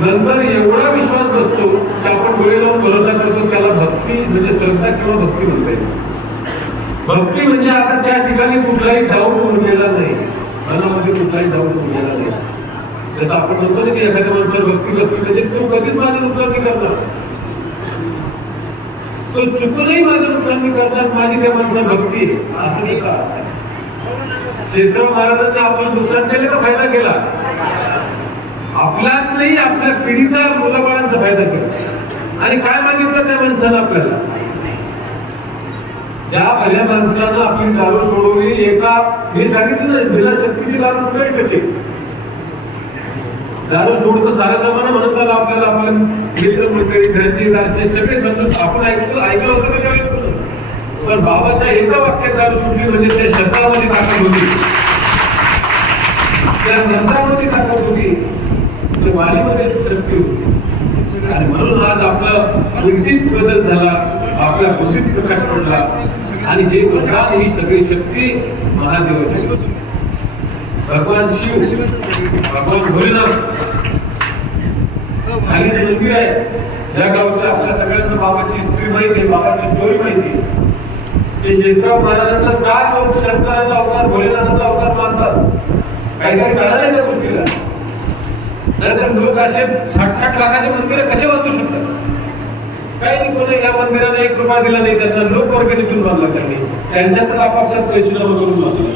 नंतर एवढा विश्वास बसतो की आपण डोळे लावून भरोसा करतो त्याला भक्ती म्हणजे श्रद्धा किंवा भक्ती म्हणता येईल. भक्ती म्हणजे आता त्या ठिकाणी कुठलाही डाऊट उरलेला नाही. मनामध्ये कुठलाही डाऊट उरलेला नाही. जसं आपण म्हणतो ना की एखाद्या माणसाला भक्ती भक्ती म्हणजे तो कधीच माझं नुकसान नाही करणार. तो चुकूनही माझं नुकसान नाही करणार माझी त्या माणसाला भक्ती. असं नाही का? शेषराव महाराजांनी आपलं नुकसान केलं का? फायदा केला? आपलाच नाही आपल्या पिढीचा मुलाबाळांचा फायदा केला आणि काय मागितलं त्या माणसानं आपल्याला? ज्या भल्या माणसानं आपली दारू सोडवली एका हे सांगितलं ना शक्तीची दारू सोडेल कशी? दारू सोडतो सारा जमाना म्हणत आला आपल्याला आपण मित्र मंडळी घरचे राज्य सगळे समजून आपण ऐकतो ऐकलं होतं का त्यावेळेस पण बाबाच्या एका वाक्यात दारू सुटली म्हणजे त्या शब्दामध्ये ताकद होती. त्या मंत्रामध्ये ताकद होती. त्या वाणीमध्ये शक्ती होती. आणि म्हणून आज आपला बुद्धीत बदल झाला आपल्या बुद्धीत प्रकाश पडला. आणि हे वरदान ही सगळी शक्ती महादेवाची. भगवान शिव भगवान भोलेनाथ. खाली जे मंदिर आहे या गावच्या आपल्या सगळ्यांना बाबाची स्त्री माहिती आहे बाबाची स्टोरी माहिती आहे. ते शेषराव महाराजांचा काय लोक शंकराचा अवतार भोलेनाथाचा अवतार मानतात. काहीतरी करायला नाही त्या गोष्टीला. नाहीतर लोक असे साठ साठ लाखाचे मंदिर कसे बांधू शकतात? काही नाही कोणी या मंदिराने एक रुपया दिला नाही त्यांना लोक वर्गणीतून बांधला त्यांनी. त्यांच्यातच आपापसात पैसे जमा करून बांधला.